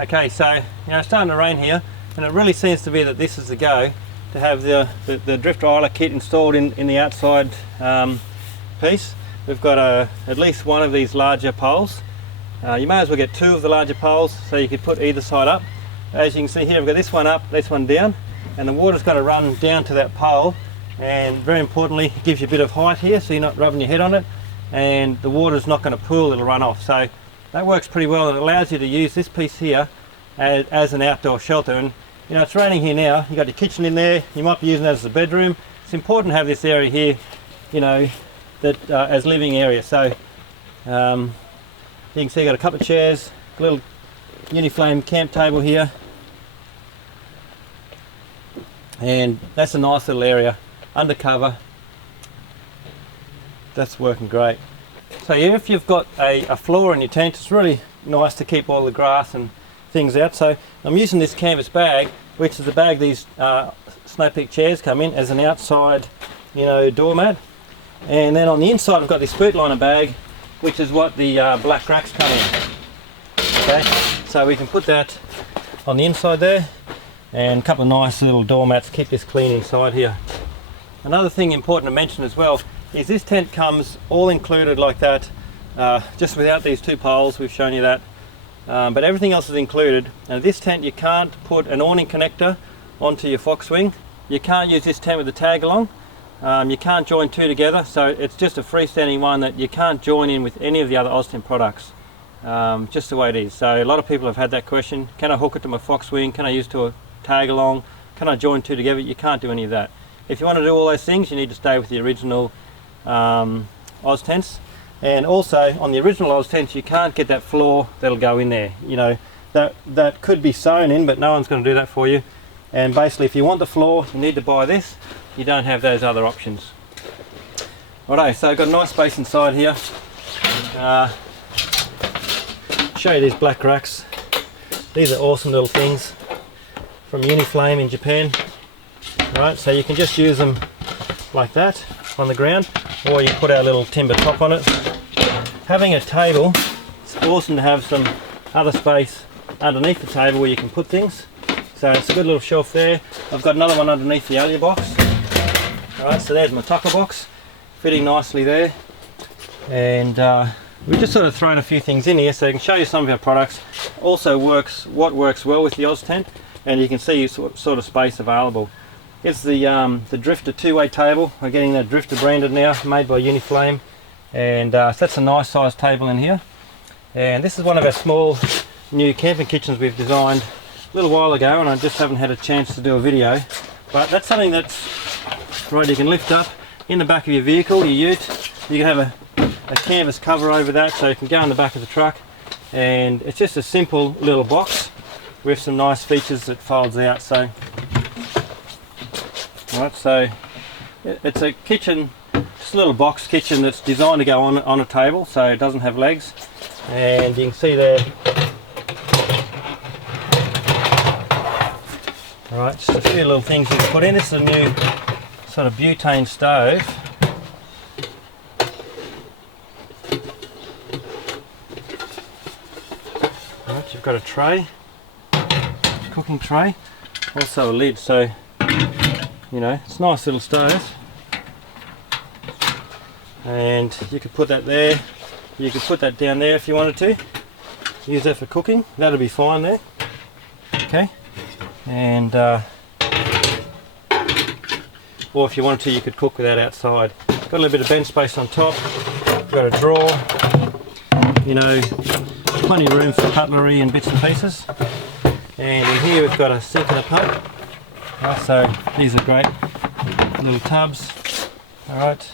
Okay, so it's starting to rain here, and it really seems to be that this is the go to have the Drifta Isla kit installed in the outside piece. We've got at least one of these larger poles. You may as well get two of the larger poles so you could put either side up. As you can see here, we've got this one up, this one down, and the water's going to run down to that pole, and very importantly it gives you a bit of height here so you're not rubbing your head on it, and the water's not going to pool, it'll run off. So that works pretty well, and it allows you to use this piece here as an outdoor shelter. And it's raining here now, you've got your kitchen in there, you might be using that as a bedroom. It's important to have this area here, that as living area. So you can see you've got a couple of chairs, a little Uniflame camp table here, and that's a nice little area undercover. That's working great. So if you've got a floor in your tent, it's really nice to keep all the grass and things out. So I'm using this canvas bag, which is the bag these Snow Peak chairs come in, as an outside doormat. And then on the inside I've got this boot liner bag, which is what the black racks come in. Okay, so we can put that on the inside there, and a couple of nice little doormats keep this clean inside here. Another thing important to mention as well is this tent comes all included like that, just without these two poles. We've shown you that, but everything else is included. And this tent, you can't put an awning connector onto your fox wing. You can't use this tent with a tag along. You can't join two together, so it's just a freestanding one that you can't join in with any of the other Oztent products. Just the way it is. So a lot of people have had that question: can I hook it to my fox wing? Can I use to a tag along? Can I join two together? You can't do any of that. If you want to do all those things, you need to stay with the original Oztents. And also on the original Oztents, you can't get that floor that'll go in there. That could be sewn in, but no one's going to do that for you. And basically, if you want the floor, you need to buy this. You don't have those other options. Righto, so I've got a nice space inside here. Show you these black racks. These are awesome little things from Uniflame in Japan. Right, so you can just use them like that on the ground, or you put our little timber top on it. Having a table, it's awesome to have some other space underneath the table where you can put things. So it's a good little shelf there. I've got another one underneath the earlier box. Alright, so there's my tucker box, fitting nicely there. And we've just sort of thrown a few things in here so I can show you some of our products. Also what works well with the Oztent, and you can see sort of space available. It's the Drifta two-way table. We're getting that Drifta branded now, made by Uniflame, and so that's a nice sized table in here. And this is one of our small new camping kitchens we've designed a little while ago, and I just haven't had a chance to do a video. But that's something that's right, you can lift up in the back of your vehicle, your ute. You can have a canvas cover over that so you can go in the back of the truck, and it's just a simple little box with some nice features that folds out. So right, so it's a kitchen, just a little box kitchen that's designed to go on a table, so it doesn't have legs. And you can see there, alright, just a few little things you can put in. This is a new sort of butane stove. Right, you've got a tray, cooking tray, also a lid, so it's a nice little stove. And you could put that there, you could put that down there if you wanted to. Use that for cooking, that'll be fine there. Okay, and or if you wanted to, you could cook with that outside. Got a little bit of bench space on top, got a drawer, plenty of room for cutlery and bits and pieces. And in here we've got a sink and a pump. Right, so these are great little tubs, alright,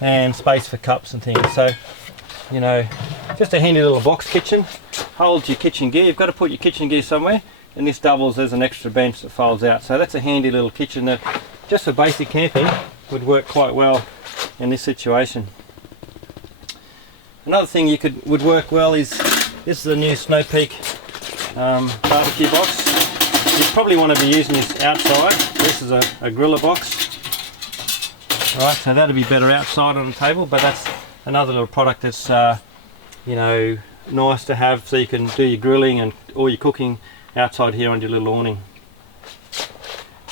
and space for cups and things. So, just a handy little box kitchen, holds your kitchen gear. You've got to put your kitchen gear somewhere, and this doubles as an extra bench that folds out. So that's a handy little kitchen that, just for basic camping, would work quite well in this situation. Another thing would work well is, this is a new Snow Peak barbecue box. You probably want to be using this outside. This is a griller box. Right, so that'd be better outside on the table, but that's another little product that's nice to have, so you can do your grilling and all your cooking outside here on your little awning.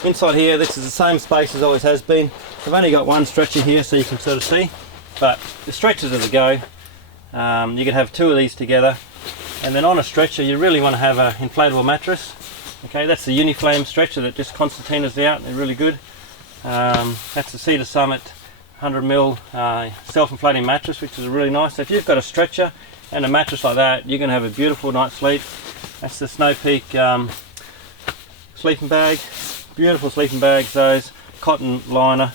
Inside here, this is the same space as always has been. I've only got one stretcher here so you can sort of see, but the stretchers are the go. You can have two of these together, and then on a stretcher you really want to have an inflatable mattress. Okay, that's the Uniflame stretcher that just concertinas out. They're really good. That's the Cedar Summit 100mm self-inflating mattress, which is really nice. So if you've got a stretcher and a mattress like that, you're going to have a beautiful night's sleep. That's the Snow Peak sleeping bag. Beautiful sleeping bags, those. Cotton liner.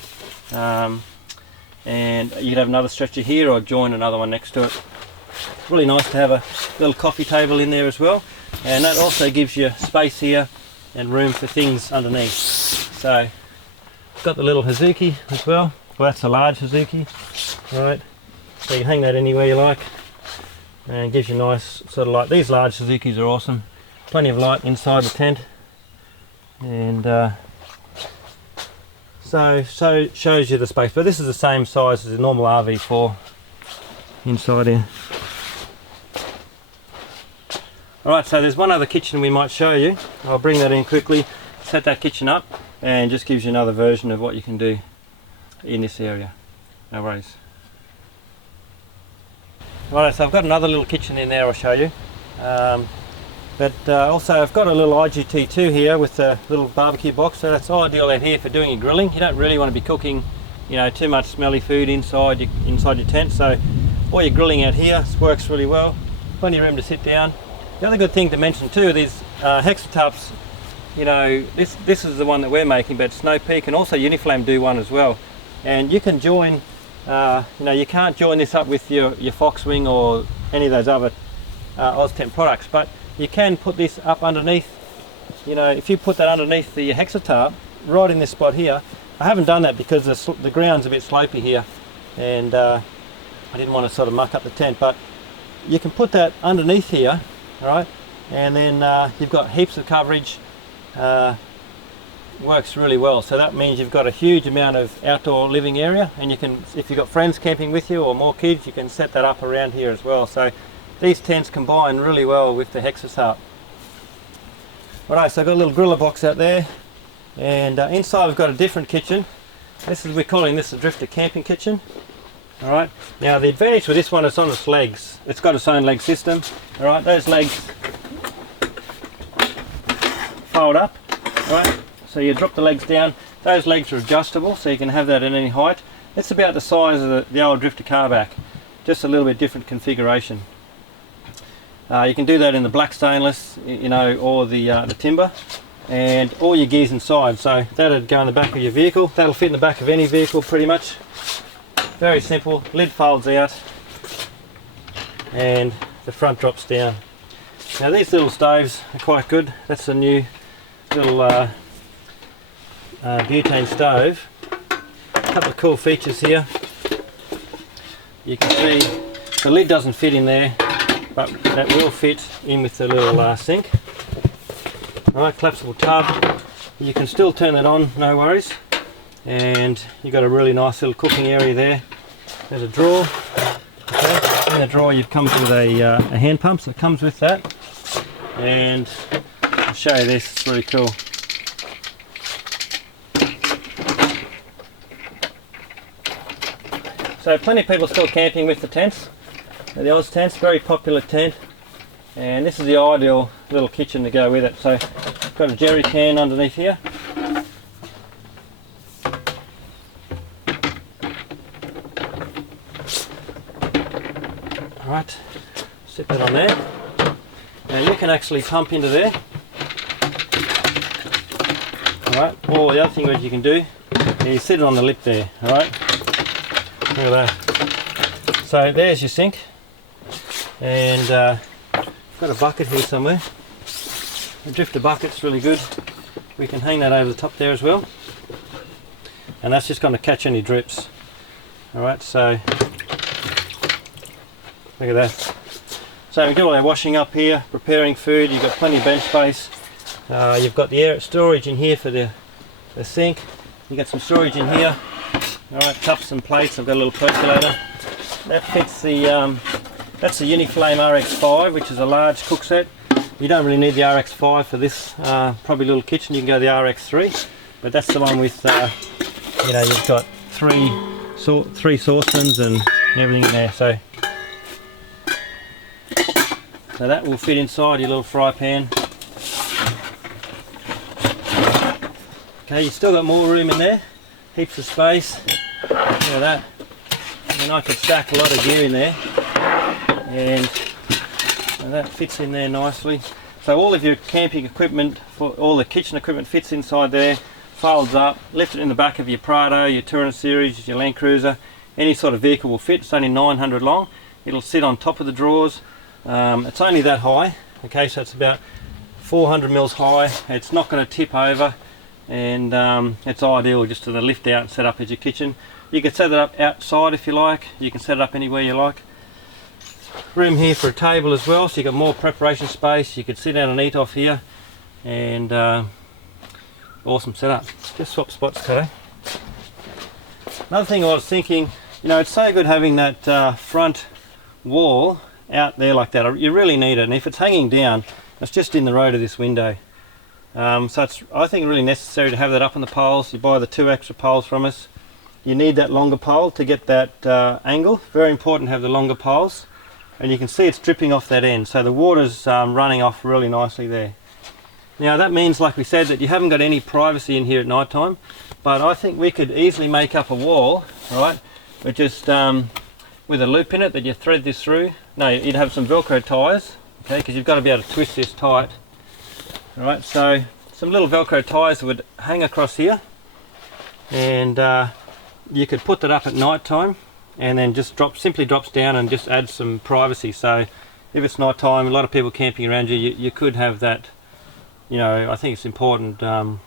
And you could have another stretcher here or join another one next to it. Really nice to have a little coffee table in there as well. And that also gives you space here and room for things underneath. So, got the little Hazuki as well. Well, that's a large Hazuki. Right. So you can hang that anywhere you like. And it gives you nice sort of light. These large Hazukis are awesome. Plenty of light inside the tent. And so shows you the space, but this is the same size as the normal RV4 inside here. Alright, so there's one other kitchen we might show you. I'll bring that in quickly, set that kitchen up, and just gives you another version of what you can do in this area. No worries. Right, so I've got another little kitchen in there I'll show you. But also I've got a little IGT2 here with a little barbecue box, so that's ideal out here for doing your grilling. You don't really want to be cooking, you know, too much smelly food inside your tent. So all your grilling out here works really well. Plenty of room to sit down. The other good thing to mention too, these Hexatops, you know, this is the one that we're making, but Snow Peak and also Uniflame do one as well. And you can join, you know, you can't join this up with your Foxwing or any of those other Oztent products, but you can put this up underneath. You know, if you put that underneath the Hexatarp, right in this spot here. I haven't done that because the ground's a bit slopey here, and I didn't want to sort of muck up the tent, but you can put that underneath here, alright, and then you've got heaps of coverage. Works really well. So that means you've got a huge amount of outdoor living area, and you can, if you've got friends camping with you or more kids, you can set that up around here as well. So these tents combine really well with the Hexatarp. Alright, so I've got a little griller box out there, and inside we've got a different kitchen. We're calling this a Drifta camping kitchen. Alright, now the advantage with this one is on its legs. It's got its own leg system. Alright, those legs fold up. Alright, so you drop the legs down. Those legs are adjustable, so you can have that at any height. It's about the size of the old Drifta car back, just a little bit different configuration. You can do that in the black stainless, you know, or the timber, and all your gear's inside. So that'll go in the back of your vehicle. That'll fit in the back of any vehicle pretty much. Very simple. Lid folds out, and the front drops down. Now these little stoves are quite good. That's a new little butane stove. A couple of cool features here. You can see the lid doesn't fit in there, but that will fit in with the little sink. Alright, collapsible tub. You can still turn it on, no worries. And you've got a really nice little cooking area there. There's a drawer. Okay. In the drawer you've come with a hand pump, so it comes with that. And I'll show you this, it's really cool. So plenty of people still camping with the tents. The Oztent's very popular tent, and this is the ideal little kitchen to go with it. So I've got a jerry can underneath here. Alright, sit that on there. Now you can actually pump into there. Alright, or the other thing that you can do is sit it on the lip there. Alright, look at that. So there's your sink. And I've got a bucket here somewhere. A Drifta bucket's really good. We can hang that over the top there as well. And that's just going to catch any drips. Alright, so look at that. So we've got all our washing up here, preparing food, you've got plenty of bench space. You've got the air storage in here for the sink. You've got some storage in here. Alright, cups and plates. I've got a little percolator. That fits the That's the Uniflame RX5, which is a large cook set. You don't really need the RX5 for this probably little kitchen. You can go the RX3, but that's the one with you know, you've got three saucepans and everything in there. So that will fit inside your little fry pan. Okay, you've still got more room in there, heaps of space. Look at that. I mean, I could stack a lot of gear in there, and that fits in there nicely. So all of your camping equipment, for all the kitchen equipment fits inside there, folds up, lift it in the back of your Prado, your Touring Series, your Land Cruiser, any sort of vehicle will fit. It's only 900 long. It'll sit on top of the drawers. It's only that high, okay, so it's about 400 mils high. It's not going to tip over, and it's ideal just to lift out and set up as your kitchen. You can set it up outside if you like. You can set it up anywhere you like. Room here for a table as well, so you've got more preparation space. You could sit down and eat off here, and awesome setup. Just swap spots, Kaito. Another thing I was thinking, you know, it's so good having that front wall out there like that. You really need it, and if it's hanging down, it's just in the road of this window. So it's, I think, really necessary to have that up on the poles. You buy the 2 extra poles from us. You need that longer pole to get that angle. Very important to have the longer poles. And you can see it's dripping off that end, so the water's running off really nicely there. Now that means, like we said, that you haven't got any privacy in here at night time, but I think we could easily make up a wall, right, with just with a loop in it that you thread this through. No, you'd have some Velcro ties, okay, because you've got to be able to twist this tight. Alright, so some little Velcro ties would hang across here, and you could put that up at night time, and then just simply drops down and just adds some privacy. So if it's night time, a lot of people camping around you, you could have that. You know, I think it's important to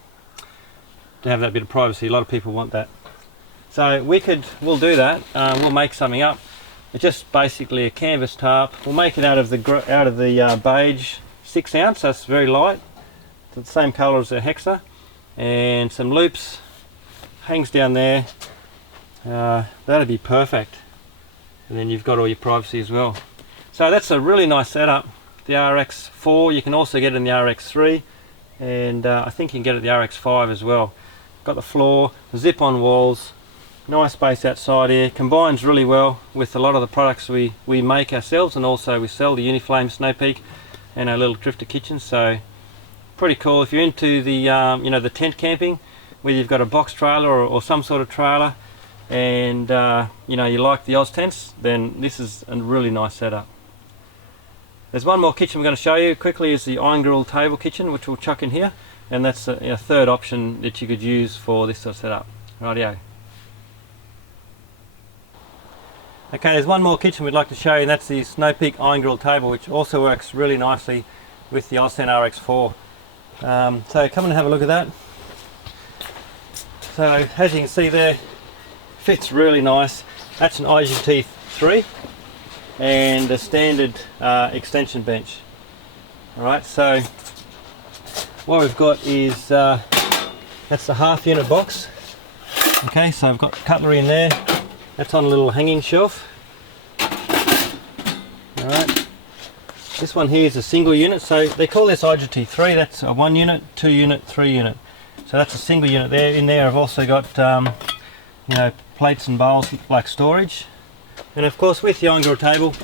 have that bit of privacy. A lot of people want that. So we'll do that. We'll make something up. It's just basically a canvas tarp. We'll make it out of the beige 6 ounce. That's very light. It's the same colour as the Hexa, and some loops. Hangs down there. That'd be perfect, and then you've got all your privacy as well. So that's a really nice setup. The RX4, you can also get it in the RX3, and I think you can get it in the RX5 as well. Got the floor, zip-on walls, nice space outside here. Combines really well with a lot of the products we make ourselves, and also we sell, the Uniflame Snow Peak and our little Drifta kitchen. So pretty cool. If you're into the you know, the tent camping, whether you've got a box trailer or some sort of trailer, and you know, you like the Oztents, then this is a really nice setup. There's one more kitchen we're going to show you quickly, is the iron grill table kitchen, which we'll chuck in here, and that's a third option that you could use for this sort of setup. Rightio. Okay, there's one more kitchen we'd like to show you, and that's the Snow Peak iron grill table, which also works really nicely with the Oztent RX4. So come and have a look at that. So as you can see there, fits really nice. That's an IGT3 and a standard extension bench. Alright, so what we've got is that's the half unit box. Okay, so I've got cutlery in there. That's on a little hanging shelf. Alright, this one here is a single unit, so they call this IGT3. That's a 1 unit, 2 unit, 3 unit. So that's a single unit there. In there I've also got you know, plates and bowls like storage, and of course with the iron grill table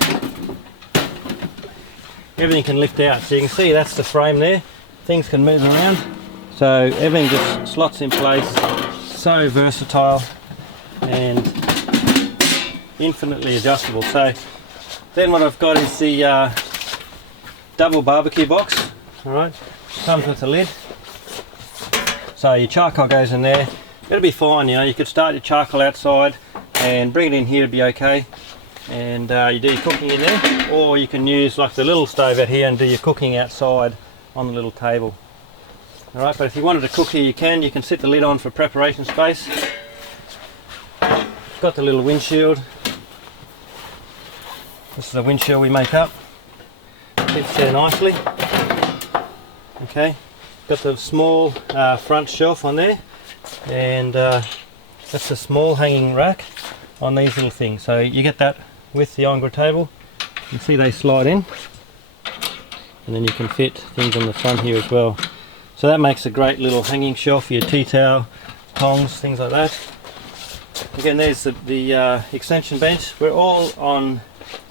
everything can lift out, so you can see that's the frame there. Things can move around, so everything just slots in place. So versatile and infinitely adjustable. So then what I've got is the double barbecue box. Alright, comes with a lid, so your charcoal goes in there. It'll be fine, you know. You could start your charcoal outside and bring it in here, it'd be okay. And you do your cooking in there, or you can use like the little stove out here and do your cooking outside on the little table. Alright, but if you wanted to cook here, you can sit the lid on for preparation space. Got the little windshield. This is the windshield we make up. Fits there nicely. Okay, got the small front shelf on there, and that's a small hanging rack on these little things. So you get that with the iron grill table. You can see they slide in, and then you can fit things on the front here as well. So that makes a great little hanging shelf for your tea towel, tongs, things like that. Again, there's the extension bench. We're all on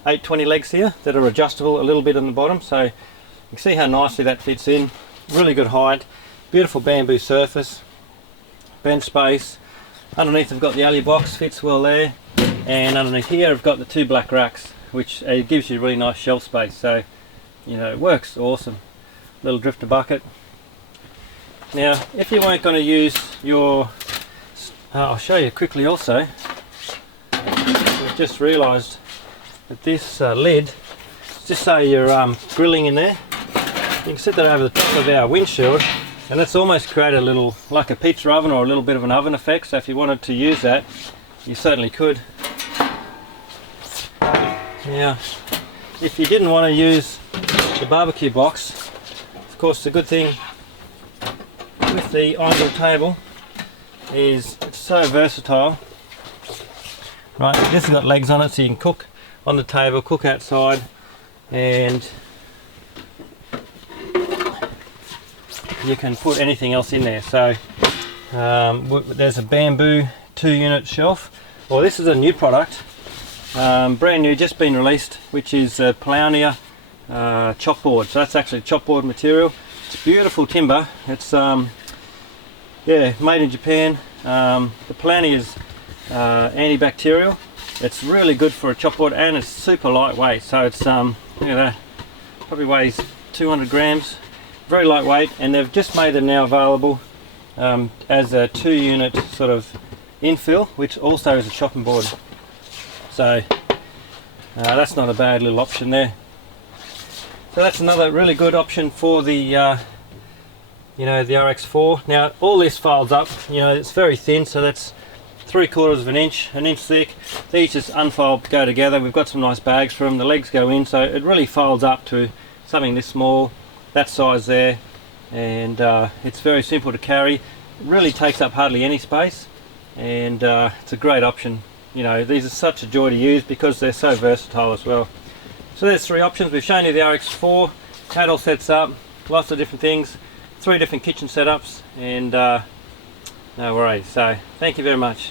820 legs here that are adjustable a little bit on the bottom, so you can see how nicely that fits in. Really good height, beautiful bamboo surface, bench space. Underneath I've got the alley box, fits well there, and underneath here I've got the 2 black racks, which gives you really nice shelf space. So you know, it works awesome. Little Drifta bucket. Now if you weren't going to use your I'll show you quickly also. I've just realised that this lid, just so you're grilling in there, you can set that over the top of our windshield, and that's almost created a little, like a pizza oven or a little bit of an oven effect. So if you wanted to use that, you certainly could. Now, if you didn't want to use the barbecue box, of course the good thing with the idle table is it's so versatile. Right, this has got legs on it, so you can cook on the table, cook outside, and you can put anything else in there. So there's a bamboo 2-unit shelf. Well, this is a new product, brand new, just been released, which is a Pioneer chopboard. So that's actually chopboard material. It's beautiful timber. It's yeah, made in Japan. The Pioneer is antibacterial. It's really good for a chopboard, and it's super lightweight. So it's look at that, probably weighs 200 grams. Very lightweight, and they've just made them now available as a 2-unit sort of infill, which also is a chopping board. So that's not a bad little option there. So that's another really good option for the you know, the RX4. Now all this folds up, you know, it's very thin, so that's 3/4 of an inch thick. These just unfold, go together. We've got some nice bags for them. The legs go in, so it really folds up to something this small, that size there, and it's very simple to carry. It really takes up hardly any space, and it's a great option. You know, these are such a joy to use because they're so versatile as well. So there's 3 options. We've shown you the RX4, how it all sets up, lots of different things, 3 different kitchen setups, and no worries. So thank you very much.